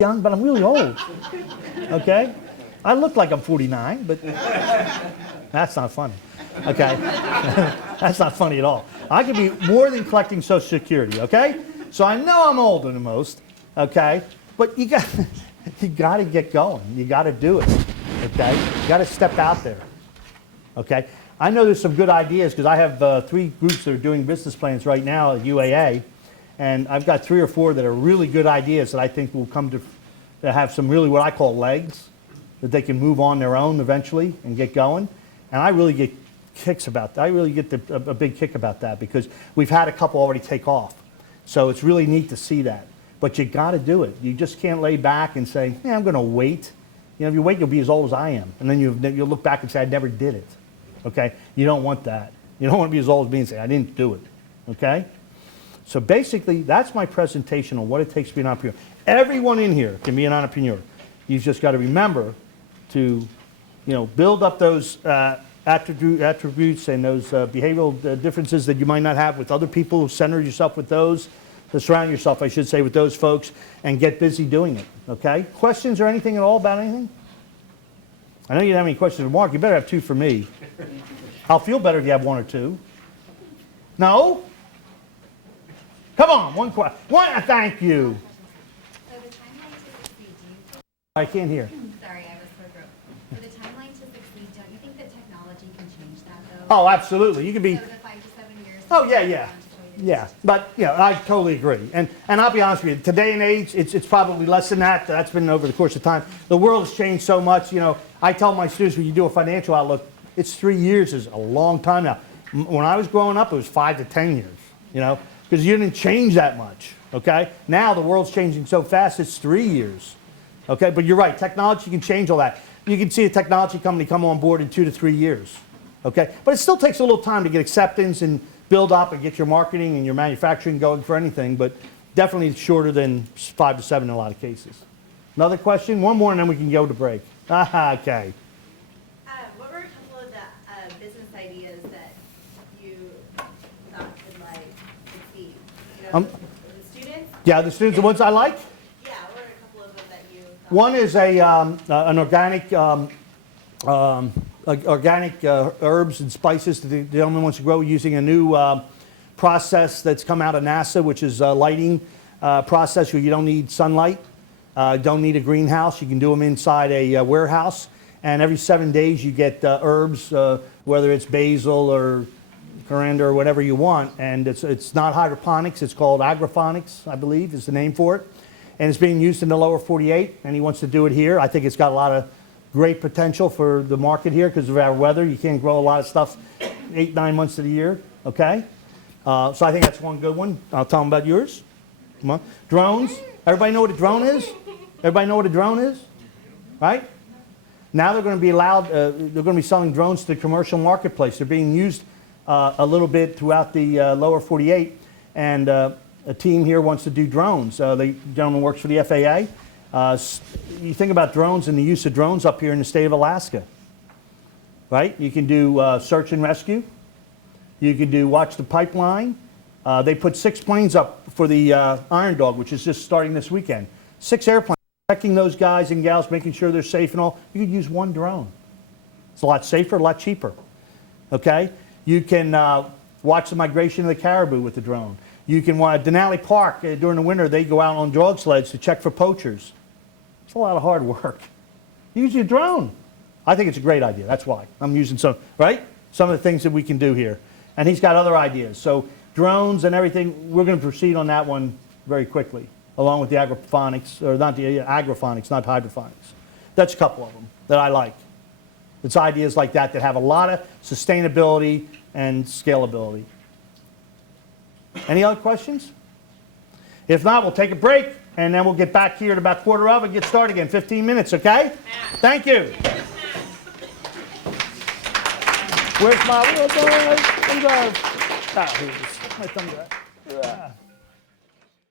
young, but I'm really old. Okay? I look like I'm 49, but that's not funny. Okay? That's not funny at all. I could be more than collecting Social Security, okay? So I know I'm older than most, okay? But you got to get going. You got to do it, okay? You got to step out there, okay? I know there's some good ideas because I have 3 groups that are doing business plans right now at UAA, and I've got 3 or 4 that are really good ideas that I think will come to have some really what I call legs, that they can move on their own eventually and get going. And I really get kicks about that. I really get a big kick about that because we've had a couple already take off. So it's really neat to see that. But you got to do it. You just can't lay back and say, yeah, I'm going to wait. You know, if you wait, you'll be as old as I am. And then you'll look back and say, I never did it. Okay? You don't want that. You don't want to be as old as me and say, I didn't do it. Okay? So basically, that's my presentation on what it takes to be an entrepreneur. Everyone in here can be an entrepreneur. You've just got to remember to, build up those attributes and those behavioral differences that you might not have with other people. Center yourself with those. To surround yourself, I should say, with those folks and get busy doing it. Okay? Questions or anything at all about anything? I know you don't have any questions, Mark. You better have 2 for me. I'll feel better if you have 1 or 2. No? Come on, 1 question. Thank you. So the timeline to succeed, I can't hear. Sorry, I was sore throat. For the timeline to succeed, don't you think that technology can change that though? Oh, absolutely. You could be. So the 5 to 7 years. Oh, yeah. Yeah, but I totally agree. And I'll be honest with you, today and age, it's probably less than that. That's been over the course of time. The world has changed so much. I tell my students when you do a financial outlook, it's 3 years is a long time now. When I was growing up, it was 5 to 10 years, because you didn't change that much, okay? Now the world's changing so fast, it's 3 years, okay? But you're right, technology can change all that. You can see a technology company come on board in 2 to 3 years, okay? But it still takes a little time to get acceptance and build up and get your marketing and your manufacturing going for anything, but definitely shorter than 5 to 7 in a lot of cases. Another question? 1 more and then we can go to break. Okay. What were a couple of the business ideas that you thought could succeed? The students? Yeah, the students, the ones I like? Yeah, what are a couple of them that you thought? One is an organic herbs and spices that the gentleman wants to grow using a new process that's come out of NASA, which is a lighting process where you don't need sunlight, don't need a greenhouse. You can do them inside a warehouse. And every 7 days you get herbs, whether it's basil or coriander or whatever you want. And it's not hydroponics. It's called agroponics, I believe, is the name for it. And it's being used in the lower 48, and he wants to do it here. I think it's got a lot of great potential for the market here because of our weather. You can't grow a lot of stuff 8, 9 months of the year, okay? So I think that's one good one. I'll tell them about yours. Come on. Drones. Everybody know what a drone is? Everybody know what a drone is? Right? Now they're going to be allowed, they're going to be selling drones to the commercial marketplace. They're being used a little bit throughout the lower 48, and a team here wants to do drones. The gentleman works for the FAA. You think about drones and the use of drones up here in the state of Alaska, right? You can do search and rescue. You can do watch the pipeline. They put 6 planes up for the Iron Dog, which is just starting this weekend. 6 airplanes, checking those guys and gals, making sure they're safe and all. You could use 1 drone. It's a lot safer, a lot cheaper, okay? You can watch the migration of the caribou with the drone. You can watch Denali Park during the winter. They go out on dog sleds to check for poachers. It's a lot of hard work. Use your drone. I think it's a great idea. That's why I'm using some of the things that we can do here. And he's got other ideas. So drones and everything, we're going to proceed on that one very quickly, along with the agroponics, or not the agroponics, not hydroponics. That's a couple of them that I like. It's ideas like that that have a lot of sustainability and scalability. Any other questions? If not, we'll take a break, and then we'll get back here at about 1/4 and get started again. 15 minutes, okay? Thank you. Where's my little boy? Here it is. My thumb drive.